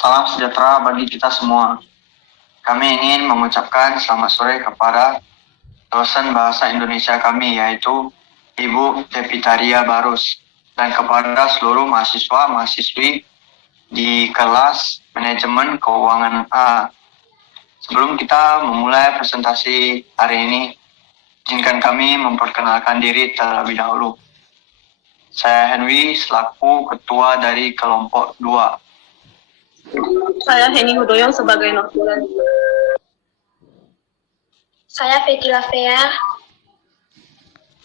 Salam sejahtera bagi kita semua. Kami ingin mengucapkan selamat sore kepada dosen bahasa Indonesia kami, yaitu Ibu Devitaria Barus, dan kepada seluruh mahasiswa-mahasiswi di kelas Manajemen Keuangan A. Sebelum kita memulai presentasi hari ini, izinkan kami memperkenalkan diri terlebih dahulu. Saya Henry selaku ketua dari kelompok 2. Saya Heni Hudoyo sebagai notulen. Saya Vicky Lavea.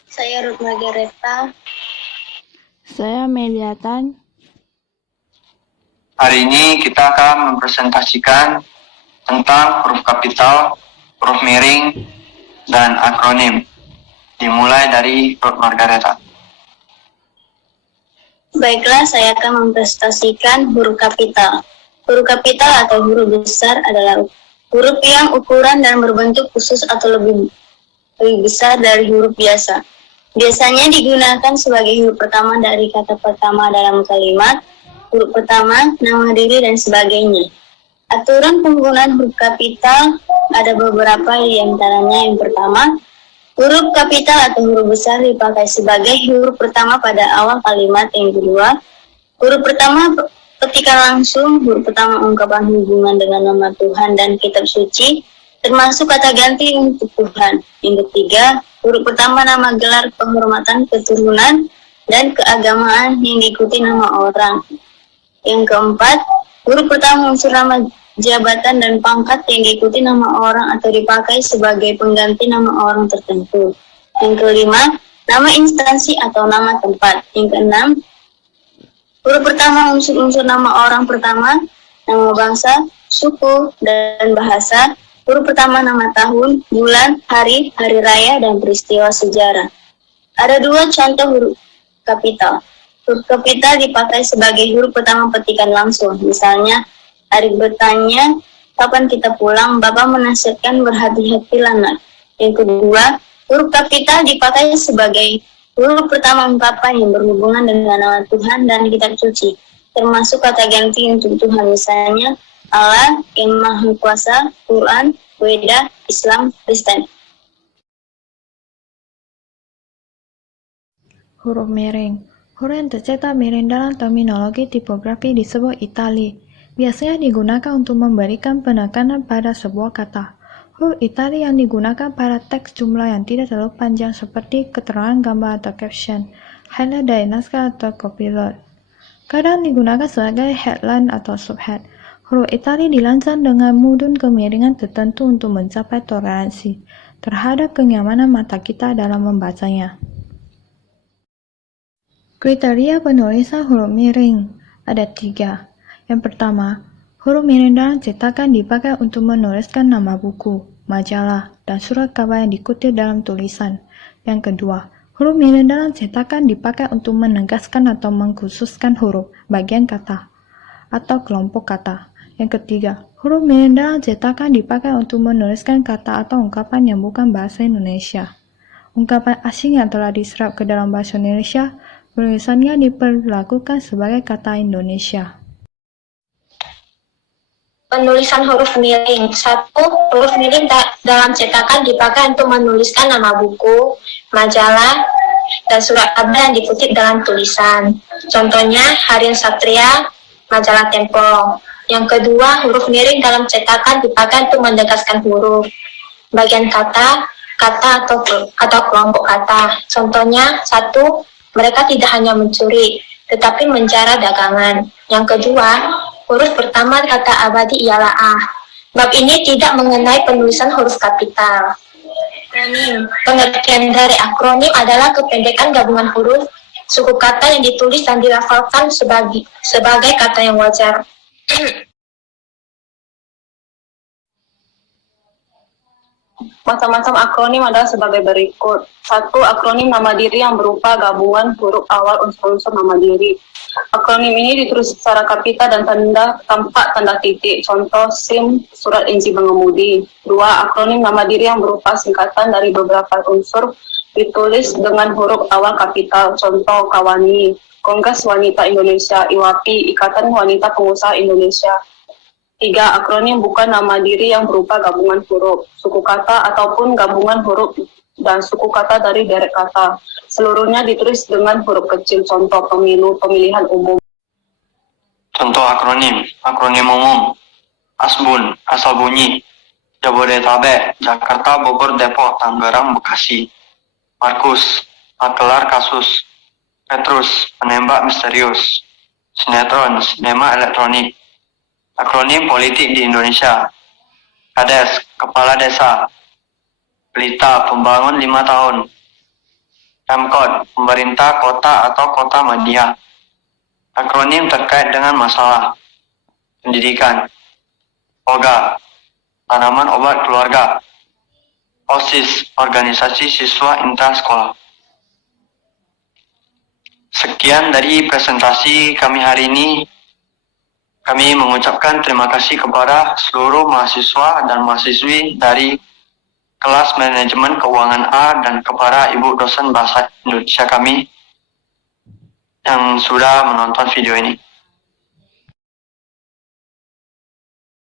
Saya Ruth Margareta. Saya Mediatan. Hari ini kita akan mempresentasikan tentang huruf kapital, huruf miring, dan akronim. Dimulai dari Ruth Margareta. Baiklah, saya akan mempresentasikan huruf kapital. Huruf kapital atau huruf besar adalah huruf yang ukuran dan berbentuk khusus atau lebih besar dari huruf biasa. Biasanya digunakan sebagai huruf pertama dari kata pertama dalam kalimat, huruf pertama, nama diri, dan sebagainya. Aturan penggunaan huruf kapital ada beberapa, di antaranya yang pertama, huruf kapital atau huruf besar dipakai sebagai huruf pertama pada awal kalimat. Yang kedua, huruf pertama petikan langsung, huruf pertama ungkapan hubungan dengan nama Tuhan dan kitab suci, termasuk kata ganti untuk Tuhan. Yang ketiga, huruf pertama nama gelar penghormatan, keturunan, dan keagamaan yang diikuti nama orang. Yang keempat, huruf pertama unsur nama jabatan dan pangkat yang diikuti nama orang atau dipakai sebagai pengganti nama orang tertentu. Yang kelima, nama instansi atau nama tempat. Yang keenam, huruf pertama unsur-unsur nama orang pertama, nama bangsa, suku, dan bahasa. Huruf pertama nama tahun, bulan, hari, hari raya, dan peristiwa sejarah. Ada dua contoh huruf kapital. Huruf kapital dipakai sebagai huruf pertama petikan langsung. Misalnya, Arik bertanya, kapan kita pulang? Bapak menasihatkan berhati-hatilah nak. Yang kedua, huruf kapital dipakai sebagai huruf pertama ungkapan yang berhubungan dengan nama Tuhan dan kitab suci, termasuk kata ganti untuk Tuhan, misalnya Allah, yang Maha Kuasa, Quran, Weda, Islam, Kristen. Huruf miring. Huruf yang tercetak miring dalam terminologi tipografi disebut itali. Biasanya digunakan untuk memberikan penekanan pada sebuah kata. Huruf itali yang digunakan pada teks jumlah yang tidak terlalu panjang seperti keterangan gambar atau caption, highlight dari naskah atau copyright. Kadang digunakan sebagai headline atau subhead. Huruf itali dirancang dengan mudun kemiringan tertentu untuk mencapai toleransi terhadap kenyamanan mata kita dalam membacanya. Kriteria penulisan huruf miring ada 3. Yang pertama, huruf miring dalam cetakan dipakai untuk menuliskan nama buku, majalah, dan surat kabar yang dikutip dalam tulisan. Yang kedua, huruf miring dalam cetakan dipakai untuk menegaskan atau mengkhususkan huruf, bagian kata, atau kelompok kata. Yang ketiga, huruf miring dalam cetakan dipakai untuk menuliskan kata atau ungkapan yang bukan bahasa Indonesia. Ungkapan asing yang telah diserap ke dalam bahasa Indonesia, penulisannya diperlakukan sebagai kata Indonesia. Penulisan huruf miring. 1. Huruf miring dalam cetakan dipakai untuk menuliskan nama buku, majalah, dan surat kabar yang dikutip dalam tulisan. Contohnya, Harian Satria, majalah Tempo. Yang kedua, huruf miring dalam cetakan dipakai untuk menegaskan huruf, bagian kata atau kelompok kata. Contohnya, 1. Mereka tidak hanya mencuri, tetapi menjara dagangan. Yang kedua, huruf pertama kata abadi ialah A. Bab ini tidak mengenai penulisan huruf kapital. Akronim. Pengertian dari akronim adalah kependekan gabungan huruf suku kata yang ditulis dan dilafalkan sebagai kata yang wajar. Macam-macam akronim adalah sebagai berikut. 1. Akronim nama diri yang berupa gabungan huruf awal unsur-unsur nama diri. Akronim ini ditulis secara kapital dan tanpa tanda titik. Contoh SIM, surat izin mengemudi. 2. Akronim nama diri yang berupa singkatan dari beberapa unsur ditulis dengan huruf awal kapital. Contoh Kawani, Kongres Wanita Indonesia, IWAPI, Ikatan Wanita Pengusaha Indonesia. 3. Akronim bukan nama diri yang berupa gabungan huruf, suku kata ataupun gabungan huruf dan suku kata dari derek kata. Seluruhnya ditulis dengan huruf kecil. Contoh pemilu, pemilihan umum. Contoh akronim umum, Asbun, asal bunyi, Jabodetabek, Jakarta, Bogor, Depok, Tangerang, Bekasi. Markus, Makelar, kasus. Petrus, penembak misterius. Sinetron, sinema elektronik. Akronim politik di Indonesia. Kades, kepala desa. Pelita, pembangun 5 tahun. Pemkot, pemerintah kota atau kota media. Akronim terkait dengan masalah pendidikan. OGA, tanaman obat keluarga. OSIS, organisasi siswa intrasekolah. Sekian dari presentasi kami hari ini. Kami mengucapkan terima kasih kepada seluruh mahasiswa dan mahasiswi dari kelas manajemen keuangan A dan kepada ibu dosen bahasa Indonesia kami yang sudah menonton video ini.